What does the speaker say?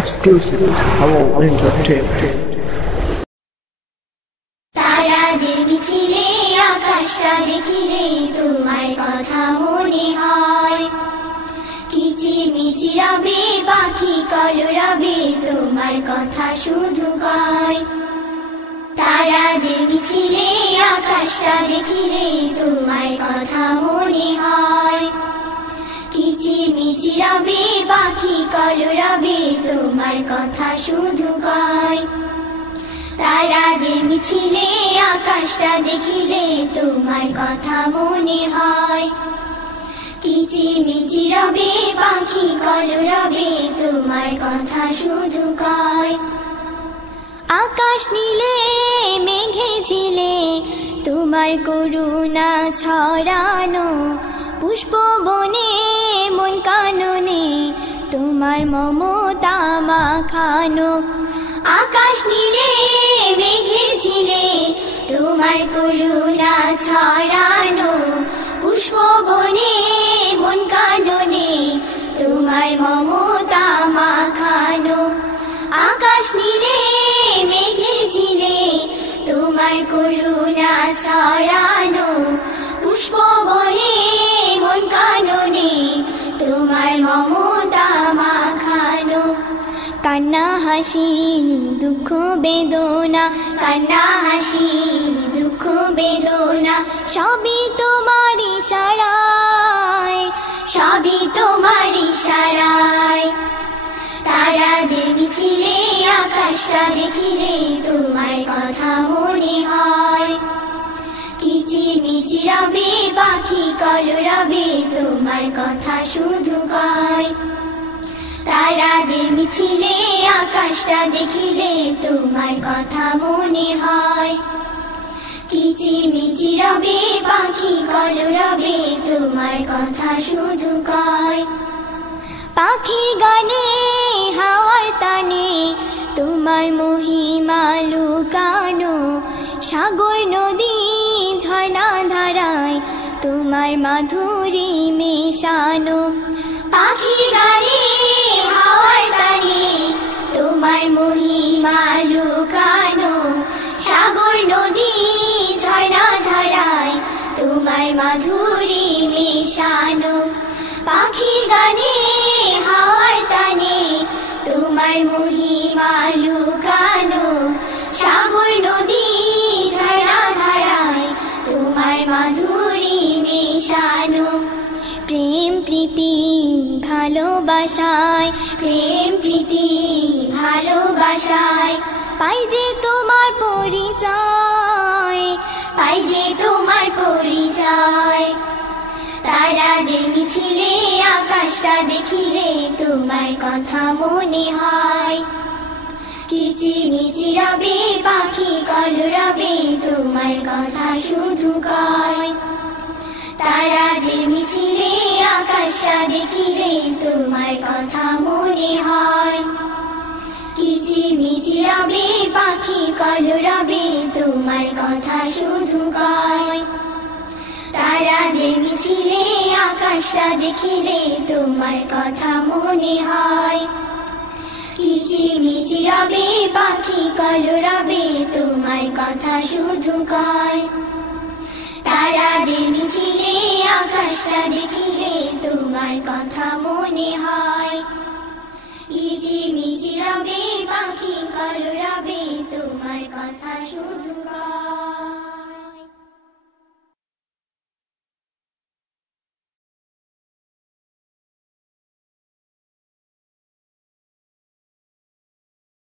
exclusive Hello Entertainment. তারাদের মিছিলে আকাশটা দেখিলে তোমার কথা মনে হয়, কিচিমিচি রবে পাখি কলরবে তোমার কথা শুধু কয়। তারাদের মিছিলে আকাশটা দেখিলে তোমার কথা মনে হয়, কিচিমিচি রবে পাখি কলরবে তোমার কথা শুধু কয়। তারাদের মিছিলে আকাশটা দেখিলে তোমার কথা মনে হয়, কিচিমিচি রবে পাখি কলরবে তোমার কথা শুধু কয়। আকাশ নীলে মেঘে ঝিলে তোমার করুণা ছড়ানো, পুষ্প বনে মন কাননে তোমার মমতা মাখানো। আকাশ নীলে মেঘে ঝিলে তোমার করুণা ছড়ানো, পুষ্প বনে মন কাননে তোমার মমতা মাখানো। আকাশ নীলে মেঘে ঝিলে তোমার করুণা ছড়ানো, পুষ্প বনে মন কাননে তোমার মমতা মাখানো। কান্না হাসি দুঃখ বেদনা, কান্না হাসি দুঃখ বেদনা সবই তোমার ইশারায়, সবই তোমার ইশারায়। তারাদের মিছিলে আকাশটা দেখিলে তোমার কথা মনে হয়, কিচিমিচি রবে পাখি কলরবে তোমার কথা শুধু কয়। তারাদের মিছিলে আকাশটা দেখিলে তোমার কথা মনে হয়, কিচিমিচি রবে পাখি কলরবে তোমার কথা শুধু কয়। পাখি গানে হাওয়ার তানে তোমার মহিমা লুকানো, সাগর নদী ঝর্ণা ধারায় তোমার মাধুরী মেশানো। পাখি গানে হাওয়ার তানে তোমার মহিমা লুকানো, সাগর নদী ঝর্ণা ধারায় তোমার মাধুরী মেশানো। পাখি গানে হাওয়ার তানে তোমার মহিমা লুকানো, সাগর নদী ঝর্ণা ধারায় তোমার মাধুরী মেশানো। প্রেম প্রীতি ভালোবাসায়, প্রেম প্রীতি ভালোবাসায় পাই যে তোমার পরিচয়, পাই যে তোমার পরিচয়। তারাদের মিছিলে আকাশটা দেখিলে তোমার কথা মনে হয়, কিচিমিচি রবে পাখি কলরবে তোমার কথা শুধু কয়। তারাদের মিছিলে আকাশটা দেখিলে তোমার কথা মনে হয়, কিচিমিচি রবে পাখি কলরবে তোমার কথা শুধু কয়। তারাদের মিছিলে আকাশটা দেখিলে তোমার কথা মনে হয়, কিচিমিচি রবে পাখি কলরবে তোমার কথা শুধু কয়। তারাদের মিছিলে আকাশটা দেখিলে তোমার কথা মনে হয়, কিচিমিচি রবে পাখি কলরবে তোমার কথা শুধু কয়।